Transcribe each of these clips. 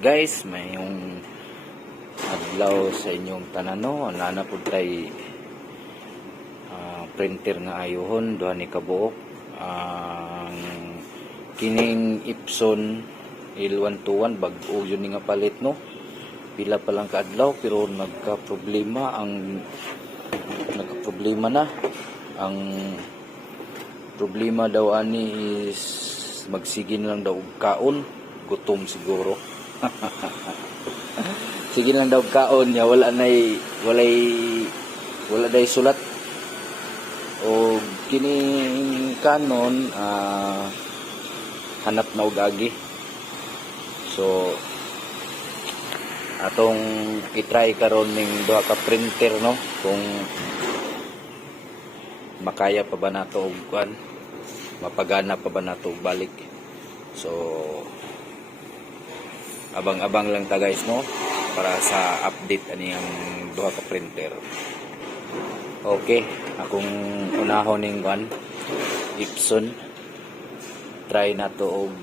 Guys, may yung adlaw sa inyong tanan no, ana pud tay printer nga ayohon duha ni kabuok ang kining Epson L121 bag-o yun nga palit no. Pila pa lang ka adlaw pero nagka-problema na ang problema daw ani is magsigin lang daw og kaon, gutom siguro. Sige lang daw kaon niya, wala day sulat o kining kanon hanap na og agi. So atong i-try karon ning duha ka printer no kung makaya pa ba nato og kuan, mapagana pa ba nato og balik. So abang-abang lang ta guys no para sa update ani ang duha ka printer. Okay, akong unahon ning kuan Epson, try na to og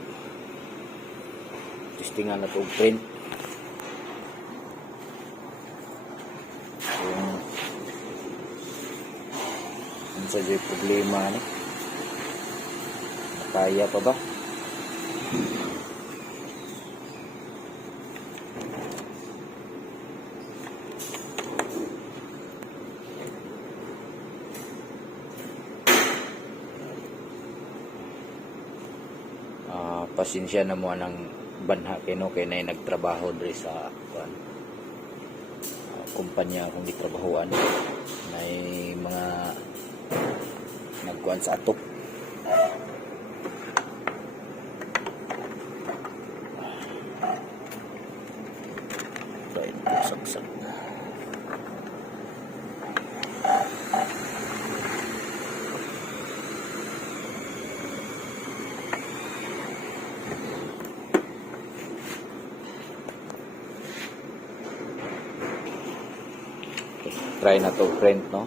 testingan na to og print kung sa jay problema ni kaya pa ba. Pasensya na mo ng banha kino kay nay nagtrabaho diri sa kumpanya akong gitrabahoan, may mga nagkuan sa atok. Right, saksak. Try na to print no.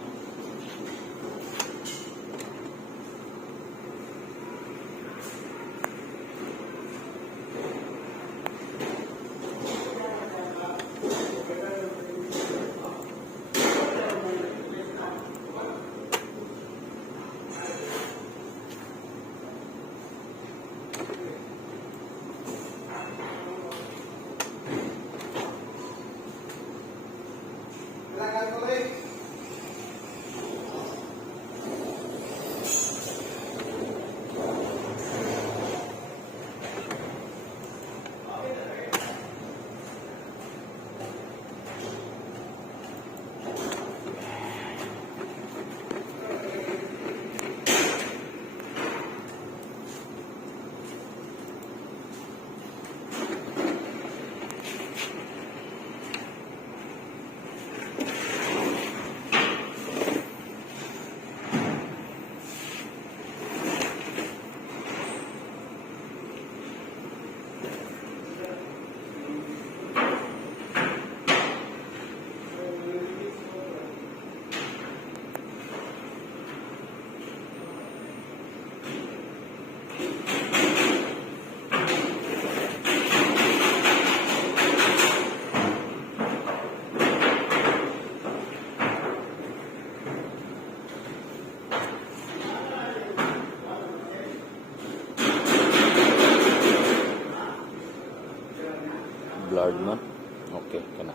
Blurred man. Okay, kana.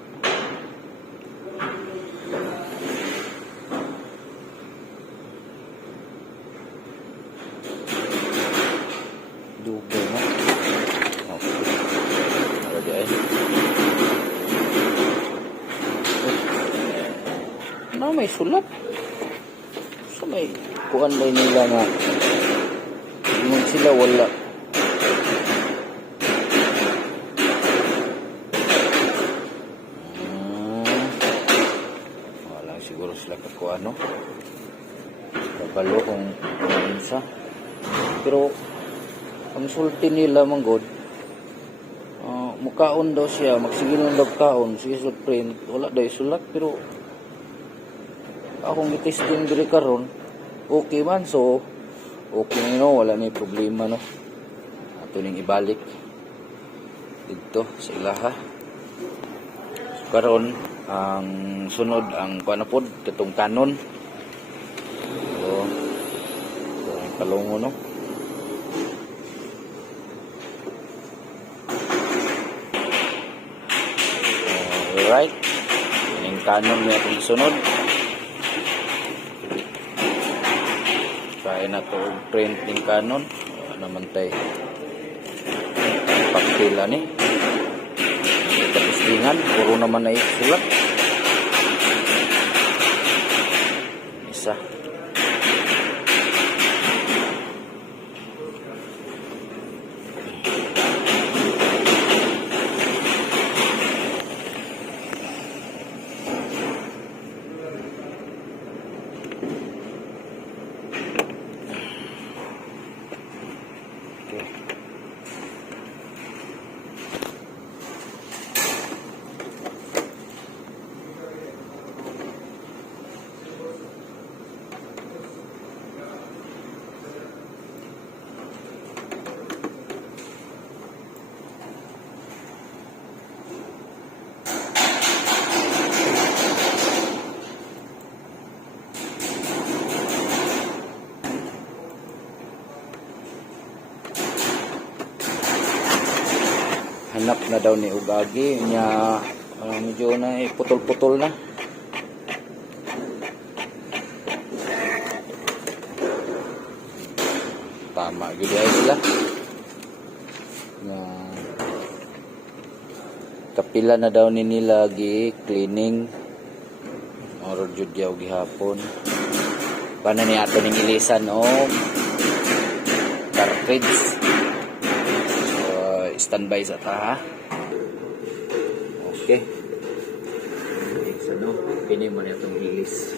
Dugay na. Okay. Ready ay. Na may sulat. So may kuan ba nila nga ingon sila wala. Siguro sila kakuha no kabalo kung isa, pero ang sulti nila manggod mukaon daw siya, magsigilon daw kaon sige sa print, wala daw sulat. Pero akong i-testing diri karon okay man, so okay no, wala may problema no. Ato ning ibalik dito sa ilaha. So, karon ang sunod ang kuan na pod katong kanon. So, ang palungo no. Alright. Yung kanon niya itong sunod. Kaya na ito print ng kanon. Naman tayo. Pagpila ni. Tapos dingan. Puro naman na sulat. Isa. Hanap na daw ni Ugagi niya, medyo na putol-putol na. Tama gid ay sila na kapila na daw ni nila gi cleaning or jud yaw gihapon paano ni ato ning ilisan o cartridge. Standby sa ta ha. Okay. So no, pini mo na itong release.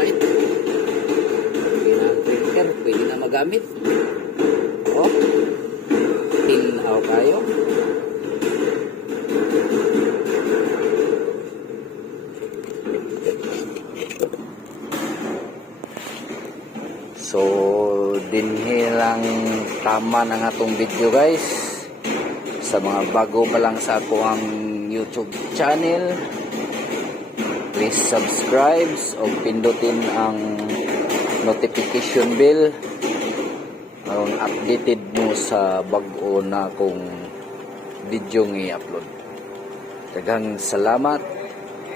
Alright. Okay na ang printer. Pwede na magamit. Oh. Tinaw kayo. So, dinhi lang tama ng atong video guys. Sa mga bago pa lang sa ako ang YouTube channel, please subscribe o pindutin ang notification bell aron updated mo sa bago na akong video nga i-upload. Daghang salamat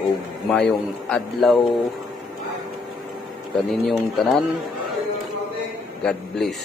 ug mayong adlaw kaninyong tanan. God bless.